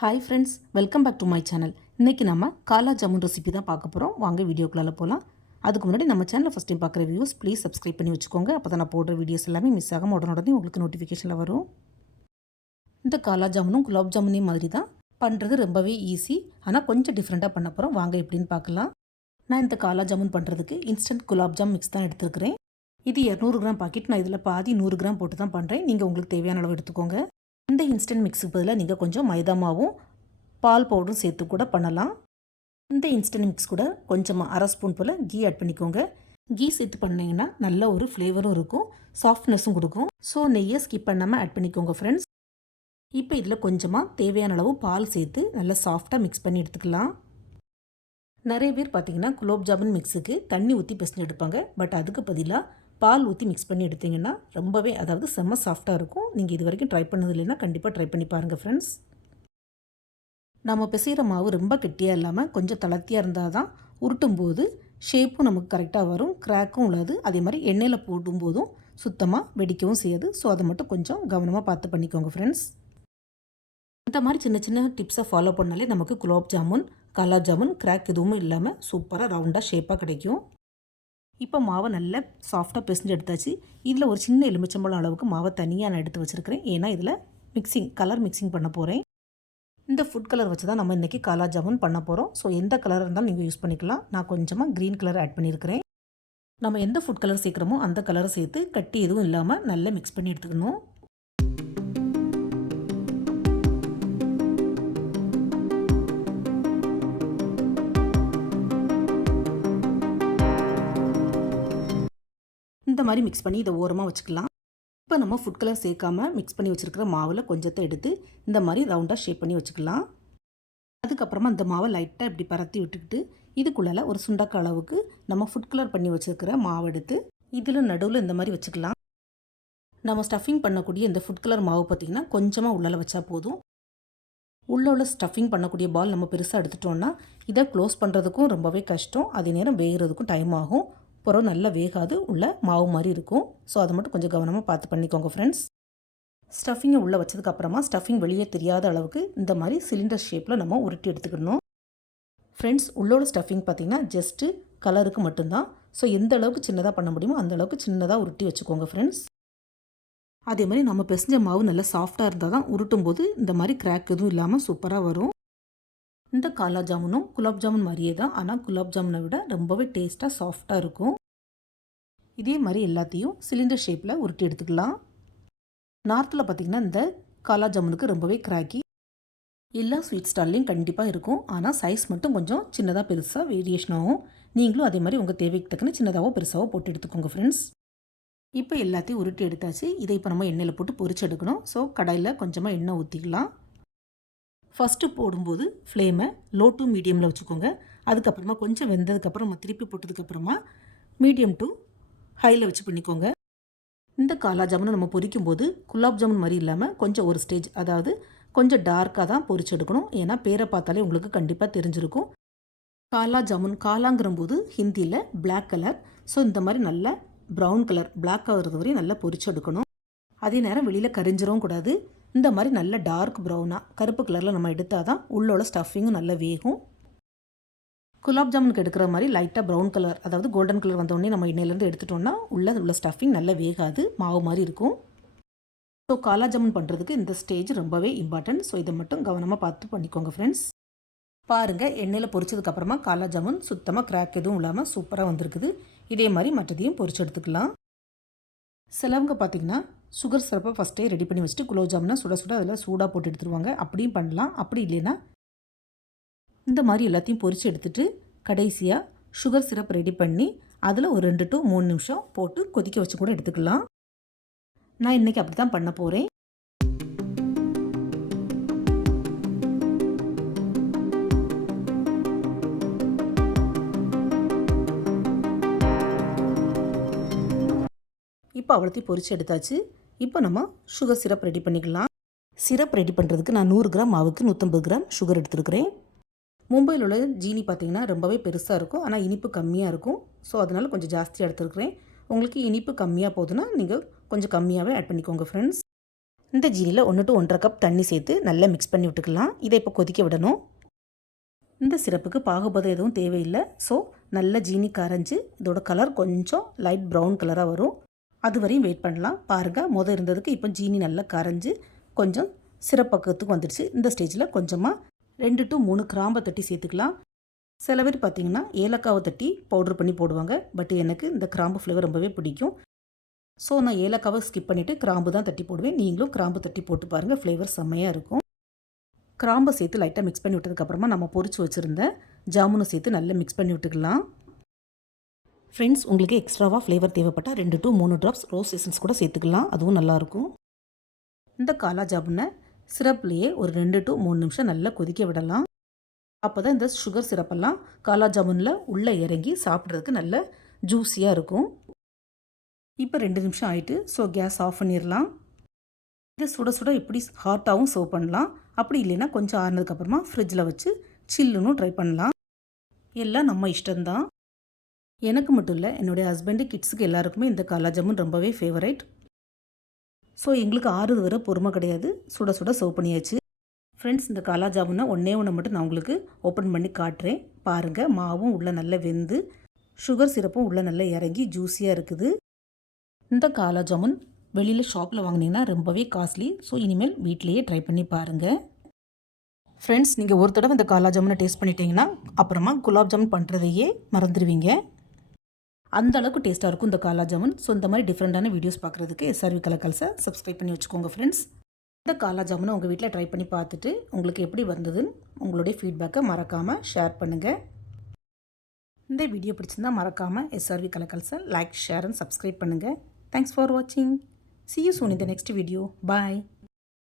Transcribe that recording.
Hi friends, welcome back to my channel. இன்றைக்கி நம்ம காலா jamun recipe தான் பார்க்க போகிறோம். வாங்க வீடியோக்குள்ளே போகலாம். அதுக்கு முன்னாடி நம்ம சேனலை ஃபஸ்ட் டைம் பார்க்குற வியூஸ் ப்ளீஸ் சப்ஸ்கிரைப் பண்ணி வச்சுக்கோங்க. அப்போ தான் நான் போடுற வீடியோஸ் எல்லாமே மிஸ் ஆகாமல் உடனே உங்களுக்கு நோட்டிஃபிகேஷனில் வரும். இந்த காலா ஜாமுனும் குலாப் ஜாமுனையும் மாதிரி தான் பண்ணுறது ரொம்பவே ஈஸி. ஆனால் கொஞ்சம் டிஃப்ரெண்ட்டாக பண்ண போகிறோம். வாங்க எப்படின்னு பார்க்கலாம். நான் இந்த காலா ஜாமுன் பண்ணுறதுக்கு இன்ஸ்டன்ட் குலாப் ஜாம் மிக்ஸ் தான் எடுத்துருக்கிறேன். இது 200 கிராம் பாக்கெட். நான் இதில் பாதி 100 கிராம் போட்டு தான் பண்ணுறேன். நீங்கள் உங்களுக்கு தேவையான அளவு எடுத்துக்கோங்க. இந்த இன்ஸ்டன்ட் மிக்ஸுக்கு பதிலாக நீங்கள் கொஞ்சம் மைதா மாவும் பால் பவுடரும் சேர்த்து கூட பண்ணலாம். இந்த இன்ஸ்டன்ட் மிக்ஸ் கூட கொஞ்சமாக அரை ஸ்பூன் போல் கீ ஆட் பண்ணிக்கோங்க. கீ சேர்த்து பண்ணிங்கன்னா நல்ல ஒரு ஃப்ளேவரும் இருக்கும், சாஃப்ட்னஸும் கொடுக்கும். ஸோ நெய்யை ஸ்கிப் பண்ணாமல் ஆட் பண்ணிக்கோங்க ஃப்ரெண்ட்ஸ். இப்போ இதில் கொஞ்சமாக தேவையான அளவு பால் சேர்த்து நல்லா சாஃப்டாக மிக்ஸ் பண்ணி எடுத்துக்கலாம். நிறைய பேர் பார்த்திங்கன்னா குலோப் ஜாமுன் மிக்ஸுக்கு தண்ணி ஊற்றி பிசைஞ்சு எடுப்பாங்க. பட் அதுக்கு பதிலாக பால் ஊற்றி மிக்ஸ் பண்ணி எடுத்திங்கன்னா ரொம்பவே செம்ம சாஃப்டாக இருக்கும். நீங்கள் இது வரைக்கும் ட்ரை பண்ணது இல்லைன்னா கண்டிப்பாக ட்ரை பண்ணி பாருங்கள் ஃப்ரெண்ட்ஸ். நம்ம பிசைகிற மாவு ரொம்ப கெட்டியாக இல்லாமல் கொஞ்சம் தளர்த்தியாக இருந்தால் தான் உருட்டும் போது ஷேப்பும் நமக்கு கரெக்டாக வரும், கிராக்கும் உள்ளது. அதே மாதிரி எண்ணெயில் போடும்போதும் சுத்தமாக வெடிக்கவும் செய்யாது. ஸோ அதை மட்டும் கொஞ்சம் கவனமாக பார்த்து பண்ணிக்கோங்க ஃப்ரெண்ட்ஸ். இந்த மாதிரி சின்ன சின்ன டிப்ஸை ஃபாலோ பண்ணாலே நமக்கு குலோப் ஜாமுன், காலா ஜாமுன் கிராக் எதுவும் இல்லாமல் சூப்பராக ரவுண்டாக ஷேப்பாக கிடைக்கும். இப்போ மாவை நல்லா சாஃப்டாக பிசைஞ்சு எடுத்தாச்சு. இதில் ஒரு சின்ன எலுமிச்சம்பழம் அளவுக்கு மாவை தனியாக நான் எடுத்து வச்சுருக்கிறேன். ஏன்னா இதில் கலர் மிக்சிங் பண்ண போகிறேன். இந்த ஃபுட் கலர் வச்சு தான் நம்ம இன்றைக்கி காலா ஜாமுன் பண்ண போகிறோம். ஸோ எந்த கலர் இருந்தாலும் நீங்கள் யூஸ் பண்ணிக்கலாம். நான் கொஞ்சமாக க்ரீன் கலர் ஆட் பண்ணியிருக்கிறேன். நம்ம எந்த ஃபுட் கலர் சேர்க்குறோமோ அந்த கலரை சேர்த்து கட்டி எதுவும் இல்லாமல் நல்லா மிக்ஸ் பண்ணி எடுத்துக்கணும். இந்த மாதிரி மிக்ஸ் பண்ணி இதை ஓரமாக வச்சுக்கலாம். இப்போ நம்ம ஃபுட் கலர் சேர்க்காமல் மிக்ஸ் பண்ணி வச்சுருக்கிற மாவில் கொஞ்சத்தை எடுத்து இந்த மாதிரி ரவுண்டாக ஷேப் பண்ணி வச்சுக்கலாம். அதுக்கப்புறமா இந்த மாவை லைட்டாக இப்படி பரத்தி விட்டுக்கிட்டு இதுக்குள்ளால ஒரு சுண்டக்காய் அளவுக்கு நம்ம ஃபுட் கலர் பண்ணி வச்சுருக்கிற மாவு எடுத்து இதில் நடுவில் இந்த மாதிரி வச்சுக்கலாம். நம்ம ஸ்டஃபிங் பண்ணக்கூடிய இந்த ஃபுட் கலர் மாவு பார்த்திங்கன்னா கொஞ்சமாக உள்ளால வச்சா போதும். உள்ள ஸ்டஃபிங் பண்ணக்கூடிய பால் நம்ம பெருசாக எடுத்துட்டோன்னா இதை க்ளோஸ் பண்ணுறதுக்கும் ரொம்பவே கஷ்டம். அதே நேரம் வேகிறதுக்கும் டைம் ஆகும். அப்புறம் நல்லா வேகாது, உள்ள மாவு மாதிரி இருக்கும். ஸோ அதை மட்டும் கொஞ்சம் கவனமாக பார்த்து பண்ணிக்கோங்க ஃப்ரெண்ட்ஸ். ஸ்டஃபிங்கை உள்ளே வச்சதுக்கப்புறமா ஸ்டஃபிங் வெளியே தெரியாத அளவுக்கு இந்த மாதிரி சிலிண்டர் ஷேப்பில் நம்ம உருட்டி எடுத்துக்கணும். ஃப்ரெண்ட்ஸ், உள்ளோட ஸ்டஃபிங் பார்த்திங்கன்னா ஜஸ்ட்டு கலருக்கு மட்டும்தான். ஸோ எந்த அளவுக்கு சின்னதாக பண்ண முடியுமோ அந்த அளவுக்கு சின்னதாக உருட்டி வச்சுக்கோங்க ஃப்ரெண்ட்ஸ். அதே மாதிரி நம்ம பிசைஞ்ச மாவு நல்லா சாஃப்டாக இருந்தால் தான் உருட்டும் போது இந்த மாதிரி கிராக் எதுவும் இல்லாமல் சூப்பராக வரும். இந்த காலா ஜாமுனும் குலாப் ஜாமுன் மாதிரியே தான், ஆனால் குலாப் ஜாமுனை விட ரொம்பவே டேஸ்ட்டாக சாஃப்டாக இருக்கும். இதே மாதிரி எல்லாத்தையும் சிலிண்டர் ஷேப்பில் உருட்டி எடுத்துக்கலாம். நார்த்தில் பார்த்திங்கன்னா இந்த காலா ஜாமுனுக்கு ரொம்பவே கிராக்கி எல்லா ஸ்வீட் ஸ்டால்லையும் கண்டிப்பாக இருக்கும். ஆனால் சைஸ் மட்டும் கொஞ்சம் சின்னதாக பெருசாக வேரியேஷன் ஆகும். நீங்களும் அதே மாதிரி உங்கள் தேவைக்கு தக்கன சின்னதாகவோ பெருசாகவோ போட்டு எடுத்துக்கோங்க ஃப்ரெண்ட்ஸ். இப்போ எல்லாத்தையும் உருட்டி எடுத்தாச்சு. இதை இப்போ நம்ம எண்ணெயில் போட்டு பொரிச்சு எடுக்கணும். ஸோ கடாயில் கொஞ்சமாக எண்ணெய் ஊற்றிக்கலாம். ஃபஸ்ட்டு போடும்போது ஃப்ளேமை லோ டு மீடியமில் வச்சுக்கோங்க. அதுக்கப்புறமா கொஞ்சம் வெந்ததுக்கப்புறம் நம்ம திருப்பி போட்டதுக்கப்புறமா மீடியம் டு ஹையில் வச்சு பண்ணிக்கோங்க. இந்த காலா ஜாமுனை நம்ம பொரிக்கும் போது குலாப் ஜாமுன் மாதிரி இல்லாமல் கொஞ்சம் ஒரு ஸ்டேஜ், அதாவது கொஞ்சம் டார்க்காக தான் பொரிச்சு எடுக்கணும். ஏன்னா பேரை பார்த்தாலே உங்களுக்கு கண்டிப்பாக தெரிஞ்சிருக்கும். காலா ஜாமுன், காலாங்கிற போது ஹிந்தியில் பிளாக் கலர். ஸோ இந்த மாதிரி நல்ல ப்ரௌன் கலர் பிளாக் ஆகிறது வரையும் நல்லா பொரிச்சு எடுக்கணும். அதே நேரம் வெளியில் கரிஞ்சிடவும் கூடாது. இந்த மாதிரி நல்ல டார்க் ப்ரௌனாக கருப்பு கலரில் நம்ம எடுத்தால் தான் உள்ளோட ஸ்டஃபிங்கும் நல்லா வேகும். குலாப் ஜாமுனுக்கு எடுக்கிற மாதிரி லைட்டாக ப்ரௌன் கலர், அதாவது கோல்டன் கலர் வந்தோடனே நம்ம எண்ணெயிலேருந்து எடுத்துட்டோம்னா உள்ள ஸ்டஃபிங் நல்லா வேகாது, மாவு மாதிரி இருக்கும். ஸோ காலா ஜாமுன் பண்ணுறதுக்கு இந்த ஸ்டேஜ் ரொம்பவே இம்பார்ட்டன்ட். ஸோ இதை மட்டும் கவனமாக பார்த்து பண்ணிக்கோங்க ஃப்ரெண்ட்ஸ். பாருங்கள், எண்ணெயில் பொரிச்சதுக்கப்புறமா காலா ஜாமுன் சுத்தமாக கிராக் எதுவும் இல்லாமல் சூப்பராக வந்திருக்குது. இதே மாதிரி மற்றதையும் பொரிச்சு எடுத்துக்கலாம். சிலவங்க பார்த்திங்கன்னா சுகர் சிரப்பை ஃபஸ்ட்டே ரெடி பண்ணி வச்சுட்டு குலோப் ஜாமுனை சுட சுட அதில் சூடாக போட்டு எடுத்துருவாங்க. அப்படியும் பண்ணலாம். அப்படி இல்லைன்னா இந்த மாதிரி எல்லாத்தையும் பொரித்து எடுத்துகிட்டு கடைசியாக சுகர் சிரப் ரெடி பண்ணி அதில் ஒரு 2 to 3 நிமிஷம் போட்டு கொதிக்க வச்சு கூட எடுத்துக்கலாம். நான் இன்றைக்கி அப்படி தான் பண்ண போகிறேன். இப்போ அவ்வளோத்தையும் பொரித்து எடுத்தாச்சு. இப்போ நம்ம சுகர் சிரப் ரெடி பண்ணிக்கலாம். சிரப் ரெடி பண்ணுறதுக்கு நான் 100 கிராம் மாவுக்கு 150 கிராம் சுகர் எடுத்துருக்கிறேன். மும்பையில் உள்ள ஜீனி பார்த்திங்கன்னா ரொம்பவே பெருசாக இருக்கும், ஆனால் இனிப்பு கம்மியாக இருக்கும். ஸோ அதனால் கொஞ்சம் ஜாஸ்தியாக எடுத்துருக்கிறேன். உங்களுக்கு இனிப்பு கம்மியாக போகுதுன்னா நீங்கள் கொஞ்சம் கம்மியாகவே ஆட் பண்ணிக்கோங்க ஃப்ரெண்ட்ஸ். இந்த ஜீனியில் 1 to 1.5 கப் தண்ணி சேர்த்து நல்லா மிக்ஸ் பண்ணி விட்டுக்கலாம். இதை இப்போ கொதிக்க விடணும். இந்த சிரப்புக்கு பாகுபதம் எதுவும் தேவையில்லை. ஸோ நல்ல ஜீனி கரைஞ்சி இதோட கலர் கொஞ்சம் லைட் ப்ரௌன் கலராக வரும். அது வரையும் வெயிட் பண்ணலாம். பாருங்கள், இருந்ததுக்கு இப்போ ஜீனி நல்லா கரைஞ்சி கொஞ்சம் சிரப்பக்கத்துக்கு வந்துடுச்சு. இந்த ஸ்டேஜில் கொஞ்சமாக 2 to 3 கிராம்பை தட்டி சேர்த்துக்கலாம். சில பேர் பார்த்திங்கன்னா ஏலக்காவை தட்டி பவுட்ரு பண்ணி போடுவாங்க. பட் எனக்கு இந்த கிராம்பு ஃப்ளேவர் ரொம்பவே பிடிக்கும். ஸோ நான் ஏலக்காவை ஸ்கிப் பண்ணிவிட்டு கிராம்பு தான் தட்டி போடுவேன். நீங்களும் கிராம்பு தட்டி போட்டு பாருங்கள், ஃப்ளேவர் செம்மையாக இருக்கும். கிராம்பை சேர்த்து லைட்டாக மிக்ஸ் பண்ணி விட்டதுக்கப்புறமா நம்ம பொரிச்சு வச்சுருந்த ஜாமுனை சேர்த்து நல்லா மிக்ஸ் பண்ணி விட்டுக்கலாம். ஃப்ரெண்ட்ஸ், உங்களுக்கு எக்ஸ்ட்ராவாக ஃப்ளேவர் தேவைப்பட்டால் 2 to 3 ட்ராப்ஸ் ரோஸ் எசன்ஸ் கூட சேர்த்துக்கலாம். அதுவும் நல்லாயிருக்கும். இந்த காலா ஜாமுனை சிரப்லேயே ஒரு 2 to 3 நிமிஷம் நல்லா கொதிக்க விடலாம். அப்போ தான் இந்த சுகர் சிரப்பெல்லாம் காலா ஜாமுனில் உள்ளே இறங்கி சாப்பிட்றதுக்கு நல்ல ஜூஸியாக இருக்கும். இப்போ 2 நிமிஷம் ஆகிட்டு, ஸோ கேஸ் ஆஃப் பண்ணிடலாம். இதை சுட சுட இப்படி ஹாட்டாகவும் சர்வ் பண்ணலாம். அப்படி இல்லைன்னா கொஞ்சம் ஆறுனதுக்கப்புறமா ஃப்ரிட்ஜில் வச்சு சில்லுன்னு ட்ரை பண்ணலாம். எல்லாம் நம்ம இஷ்டம்தான். எனக்கு மட்டும் இல்லை, என்னுடைய ஹஸ்பண்டு கிட்ஸுக்கு எல்லாருக்குமே இந்த காலா ஜாமுன் ரொம்பவே ஃபேவரைட். ஸோ எங்களுக்கு ஆறுது வர பொறுமை கிடையாது. சுட சுட சர்வ் பண்ணியாச்சு. ஃப்ரெண்ட்ஸ், இந்த காலா ஜாமுனை ஒன்று மட்டும் நான் உங்களுக்கு ஓப்பன் பண்ணி காட்டுறேன். பாருங்கள், மாவும் உள்ளே நல்லா வெந்து சுகர் சிரப்பும் உள்ளே நல்லா இறங்கி ஜூஸியாக இருக்குது. இந்த காலா ஜாமுன் வெளியில் ஷாப்பில் வாங்கினீங்கன்னா ரொம்பவே காஸ்ட்லி. ஸோ இனிமேல் வீட்டிலையே ட்ரை பண்ணி பாருங்கள். ஃப்ரெண்ட்ஸ், நீங்கள் ஒரு தடவை இந்த காலா ஜாமுனை டேஸ்ட் பண்ணிட்டீங்கன்னா அப்புறமா குலாப் ஜாமுன் பண்ணுறதையே மறந்துடுவீங்க. அந்த அளவுக்கு டேஸ்ட்டாக இருக்கும் இந்த காலா ஜாமுன். ஸோ இந்த மாதிரி டிஃப்ரெண்ட்டான வீடியோஸ் பார்க்குறதுக்கு SRV கலக்கல்ஸை சப்ஸ்கிரைப் பண்ணி வச்சுக்கோங்க ஃப்ரெண்ட்ஸ். இந்த காலா ஜாமுனை உங்கள் வீட்டில் ட்ரை பண்ணி பார்த்துட்டு உங்களுக்கு எப்படி வந்ததுன்னு உங்களுடைய ஃபீட்பேக்கை மறக்காமல் ஷேர் பண்ணுங்கள். இந்த வீடியோ பிடிச்சிருந்தால் மறக்காமல் SRV கலக்கல்ஸை லைக், ஷேர் அண்ட் சப்ஸ்கிரைப் பண்ணுங்கள். Thanks for watching. See you soon in the next video. Bye.